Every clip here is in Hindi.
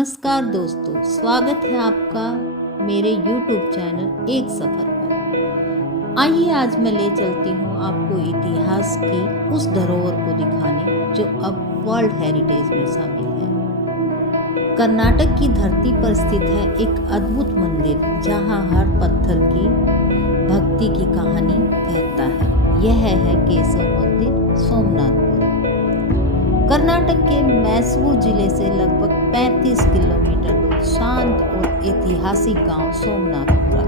नमस्कार दोस्तों, स्वागत है आपका मेरे YouTube चैनल एक सफ़र पर। आइए आज मैं ले चलती हूँ आपको इतिहास की उस धरोहर को दिखाने जो अब वर्ल्ड हेरिटेज में शामिल है। कर्नाटक की धरती पर स्थित है एक अद्भुत मंदिर जहाँ हर पत्थर की भक्ति की कहानी कहता है। यह है केशव मंदिर, सोमनाथपुर। कर्नाटक के मैसूर जिले से लगभग 35 किलोमीटर दूर शांत और ऐतिहासिक गांव सोमनाथपुरा।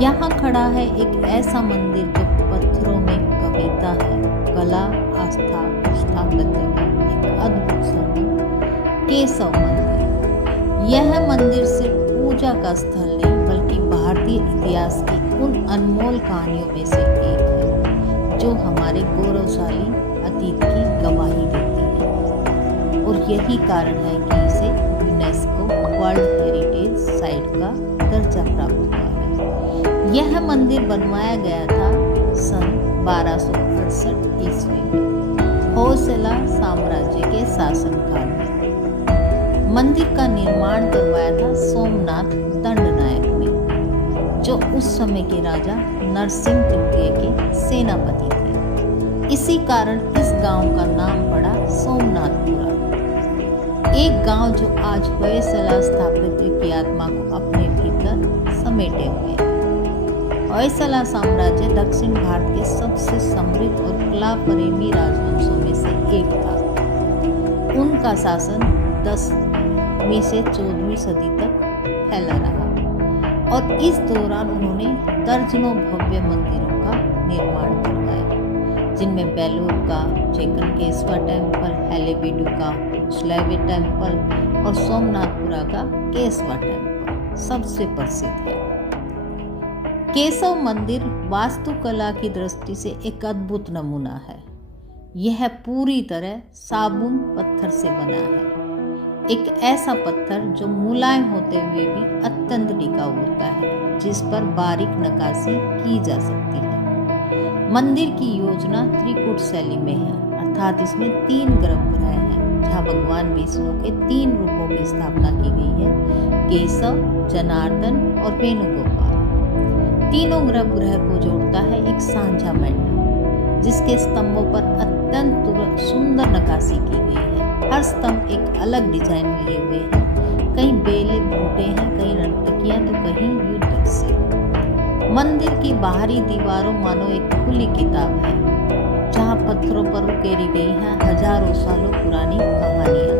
यहाँ खड़ा है एक ऐसा मंदिर जो पत्थरों में कविता है, कला, आस्था, स्थापत्य में एक अद्भुत संगम, केशव मंदिर। यह मंदिर सिर्फ पूजा का स्थल नहीं बल्कि भारतीय इतिहास की उन अनमोल कहानियों में से एक है जो हमारे गौरवशाली अतीत की गवाही देती है। और यही कारण है कि इसे यूनेस्को वर्ल्ड हेरिटेज साइट का दर्जा प्राप्त हुआ है। यह मंदिर बनवाया गया था सन 1268 ईस्वी में होयसला साम्राज्य के शासनकाल में। मंदिर का निर्माण करवाया था सोमनाथ दंडनायक ने, जो उस समय के राजा नरसिंह तृतीय के सेनापति थे। इसी कारण इस गांव का नाम पड़ा सोमनाथपुरा। एक गांव जो आज होयसला स्थापत्य की आत्मा को अपने भीतर समेटे हुए है। होयसला साम्राज्य दक्षिण भारत के सबसे समृद्ध और कला प्रेमी राजवंशों में से एक था। उनका शासन 10वीं से 14वीं सदी तक फैला रहा और इस दौरान उन्होंने दर्जनों भव्य मंदिरों का निर्माण करवाया, जिनमें बेलूर का चेकनकेश्वर टेम्पल, हेलेबीडु का स्लैवे टेम्पल और सोमनाथपुरा का केशवा टेम्पल सबसे प्रसिद्ध है। केशव मंदिर वास्तुकला की दृष्टि से एक अद्भुत नमूना है। यह पूरी तरह साबुन पत्थर से बना है, एक ऐसा पत्थर जो मुलायम होते हुए भी अत्यंत टिकाऊ होता है, जिस पर बारीक नक्काशी की जा सकती है। मंदिर की योजना त्रिकूट शैली में है, अर्थात इसमें 3 गर्भगृह हैं जहाँ भगवान विष्णु के 3 रूपों की स्थापना की गई है, केशव, जनार्दन और वेणुगोपाल। तीनों गर्भगृह को जोड़ता है एक सांझा मंडप, जिसके स्तंभों पर अत्यंत सुंदर नक्काशी की गई है। हर स्तंभ एक अलग डिजाइन लिए हुए हैं, कहीं बेले बूटे हैं, कहीं नर्तकियां तो कहीं युद्ध से। मंदिर की बाहरी दीवारों मानो एक खुली किताब है, जहाँ पत्थरों पर उकेरी गई हैं हजारों सालों पुरानी कहानियाँ।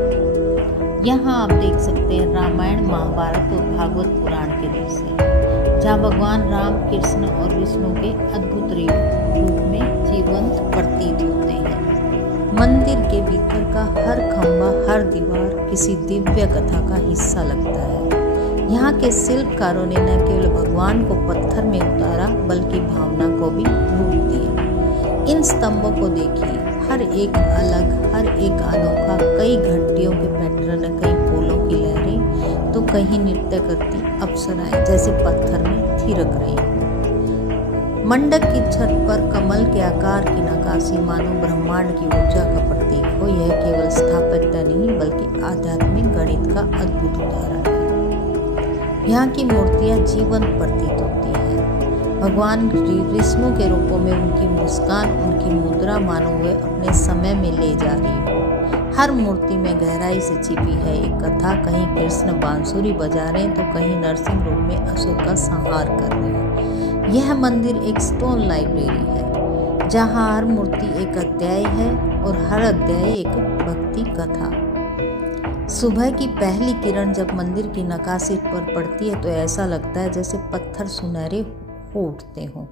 यहाँ आप देख सकते हैं रामायण, महाभारत और भागवत पुराण के दृश्य, जहाँ भगवान राम, कृष्ण और विष्णु के अद्भुत रूप में जीवंत प्रतीत होते हैं। मंदिर के भीतर का हर खंभा, हर दीवार किसी दिव्य कथा का हिस्सा लगता है। यहाँ के शिल्पकारों ने न केवल भगवान को पत्थर में उतारा बल्कि भावना को भी रूप दिया। इन स्तंभों को देखिए, हर एक अलग, हर एक अनोखा, कई घंटियों के पैटर्न, कई फूलों की लहरें तो कहीं नृत्य करती अप्सराएं जैसे पत्थर में थिरक रही हैं। मंडप की छत पर कमल के आकार की नक्काशी मानो ब्रह्मांड की ऊर्जा का प्रतीक हो। यह केवल स्थापत्य नहीं बल्कि आध्यात्मिक गणित का अद्भुत उदाहरण है। यहाँ की मूर्तियाँ जीवंत प्रतीत होती हैं। भगवान विष्णु के रूपों में उनकी मुस्कान, उनकी मुद्रा मानो वे अपने समय में ले जा रही हो। हर मूर्ति में गहराई से छिपी है एक कथा। कहीं कृष्ण बांसुरी बजा रहे हैं तो कहीं नरसिंह रूप में असुर का संहार कर रहे हैं। यह मंदिर एक स्टोन लाइब्रेरी है, जहाँ हर मूर्ति एक अध्याय है और हर अध्याय एक भक्ति कथा। सुबह की पहली किरण जब मंदिर की नक्काशी पर पड़ती है तो ऐसा लगता है जैसे पत्थर सुनहरे हो उठते हों।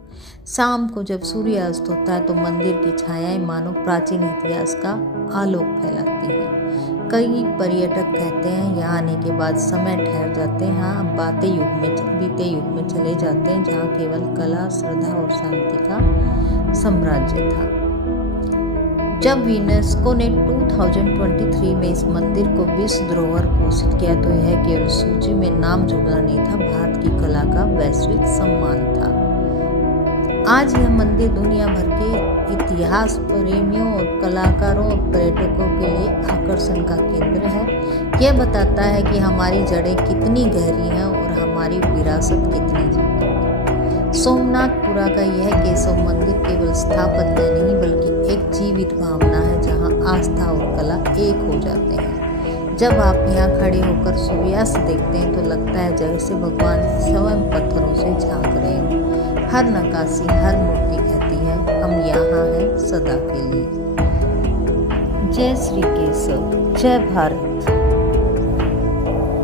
शाम को जब सूर्यास्त होता है तो मंदिर की छायाएं मानो प्राचीन इतिहास का आलोक फैलाती हैं। कई पर्यटक कहते हैं यहाँ आने के बाद समय ठहर जाते हैं, हाँ बीते युग में चले जाते हैं, जहाँ केवल कला, श्रद्धा और शांति का साम्राज्य था। जब यूनेस्को ने 2023 में इस मंदिर को विश्व धरोहर घोषित किया तो यह केवल सूची में नाम जुड़ना नहीं था, भारत की कला का वैश्विक सम्मान था। आज यह मंदिर दुनिया भर के इतिहास प्रेमियों और कलाकारों और पर्यटकों के लिए आकर्षण का केंद्र है। यह बताता है कि हमारी जड़ें कितनी गहरी हैं और हमारी विरासत कितनी जीवंत। सोमनाथपुरा का यह केशव मंदिर केवल स्थापत्य नहीं बल्कि एक जीवित भावना है, जहां आस्था और कला एक हो जाते हैं। जब आप यहाँ खड़े होकर सूर्यास्त देखते हैं तो लगता है जैसे भगवान स्वयं पत्थरों से झांक रहे हैं। हर नक्काशी, हर मूर्ति कहती है, हम यहाँ हैं सदा के लिए। जय श्री केशव, जय भारत।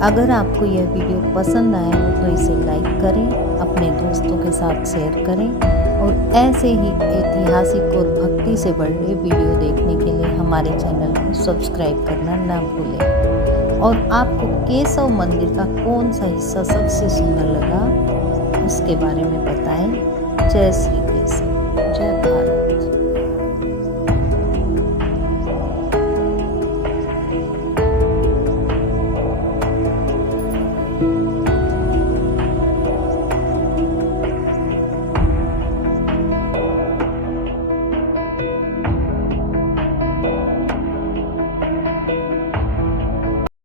अगर आपको यह वीडियो पसंद आया हो तो इसे लाइक करें, अपने दोस्तों के साथ शेयर करें और ऐसे ही ऐतिहासिक और भक्ति से भरे वीडियो देखने के लिए हमारे चैनल को सब्सक्राइब करना ना भूलें। और आपको केशव मंदिर का कौन सा हिस्सा सबसे सुंदर लगा उसके बारे में बताएं। जय श्री केशव, जय भारत।